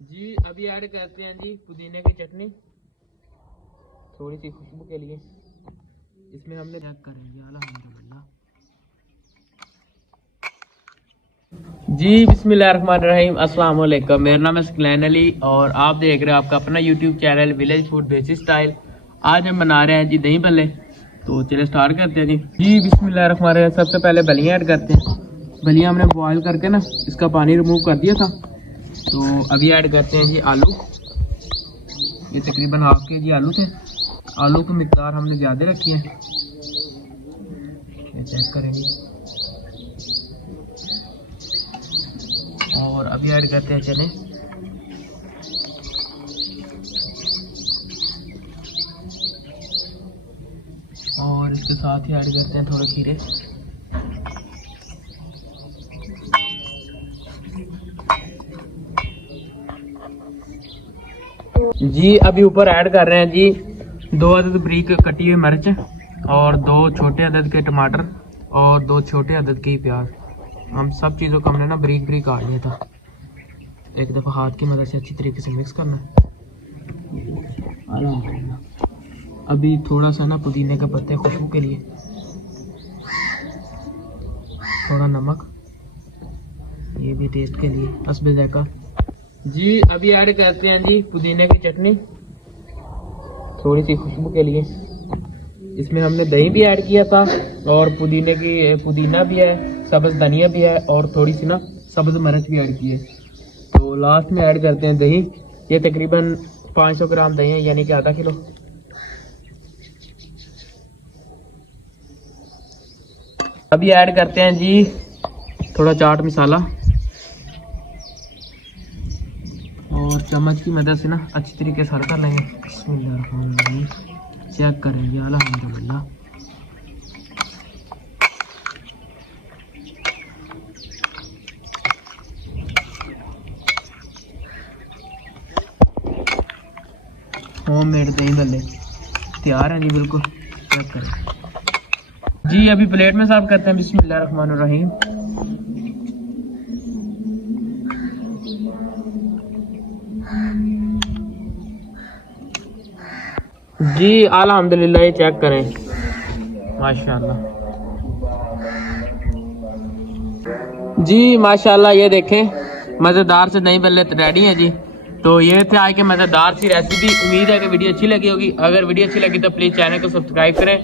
जी अभी ऐड करते हैं जी पुदीने की चटनी, थोड़ी सी खुशबू के लिए। इसमें हमने चेक करेंगे अल्हम्दुलिल्लाह। जी बिस्मिल्लाहिर्रहमानिर्रहीम, अस्सलाम वालेकुम। मेरा नाम है सकलैन अली और आप देख रहे हैं आपका अपना YouTube channel village food basic style. आज हम बना रहे हैं जी दही भल्ले, तो चलिए स्टार्ट करते हैं जी बिस्मिल्लाहिर्रहमानिर्रहीम। सबसे पहले बलियाँ ऐड करते हैं। बलियाँ हमने बॉयल करके ना इसका पानी रिमूव कर दिया था। तो अभी ऐड करते हैं जी आलू। ये तकरीबन हाफ के जी आलू थे। आलू की मिकदार हमने ज़्यादा रखी है, ये चेक करेंगे। और अभी ऐड करते हैं चने। और इसके साथ ही ऐड करते हैं थोड़े खीरे। जी अभी ऊपर ऐड कर रहे हैं जी 2 अदद बारीक कटी हुई मिर्च और 2 छोटे अदद के टमाटर और 2 छोटे अदद के प्याज। हम सब चीज़ों को हमने ना बारीक बारीक काट लिया था। एक दफ़ा हाथ की मदद से अच्छी तरीके से मिक्स करना है। अभी थोड़ा सा ना पुदीने के पत्ते खुशबू के लिए, थोड़ा नमक, ये भी टेस्ट के लिए हस्बे जायका। जी अभी ऐड करते हैं जी पुदीने की चटनी, थोड़ी सी खुशबू के लिए। इसमें हमने दही भी ऐड किया था और पुदीना भी है, सब्ज़ धनिया भी है और थोड़ी सी ना सब्ज़ मिर्च भी ऐड की है। तो लास्ट में ऐड करते हैं दही। ये तकरीबन 500 ग्राम दही है, यानी कि आधा किलो। अभी ऐड करते हैं जी थोड़ा चाट मसाला और चम्मच की मदद से ना अच्छी तरीके से हल्का लेंगे। बिस्मिल्लाहिर्रहमानिर्रहीम, चेक करेंगे अल्हम्दुलिल्लाह। होममेड दही भल्ले तैयार हैं जी, बिल्कुल। चेक करें जी। अभी प्लेट में सर्व करते हैं। बिस्मिल्लाहिर्रहमानिर्रहीम। जी अल्हम्दुलिल्लाह, ये चेक करें माशाल्लाह जी, माशाल्लाह। ये देखें मज़ेदार से दही भल्ले रेडी हैं जी। तो ये थे आज के मज़ेदार सी रेसिपी। उम्मीद है कि वीडियो अच्छी लगी होगी। अगर वीडियो अच्छी लगी तो प्लीज़ चैनल को सब्सक्राइब करें,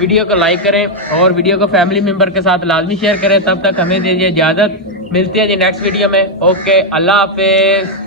वीडियो को लाइक करें और वीडियो को फैमिली मेम्बर के साथ लाजमी शेयर करें। तब तक हमें दीजिए इजाज़त। मिलते हैं जी नेक्स्ट वीडियो में। ओके, अल्लाह हाफिज़।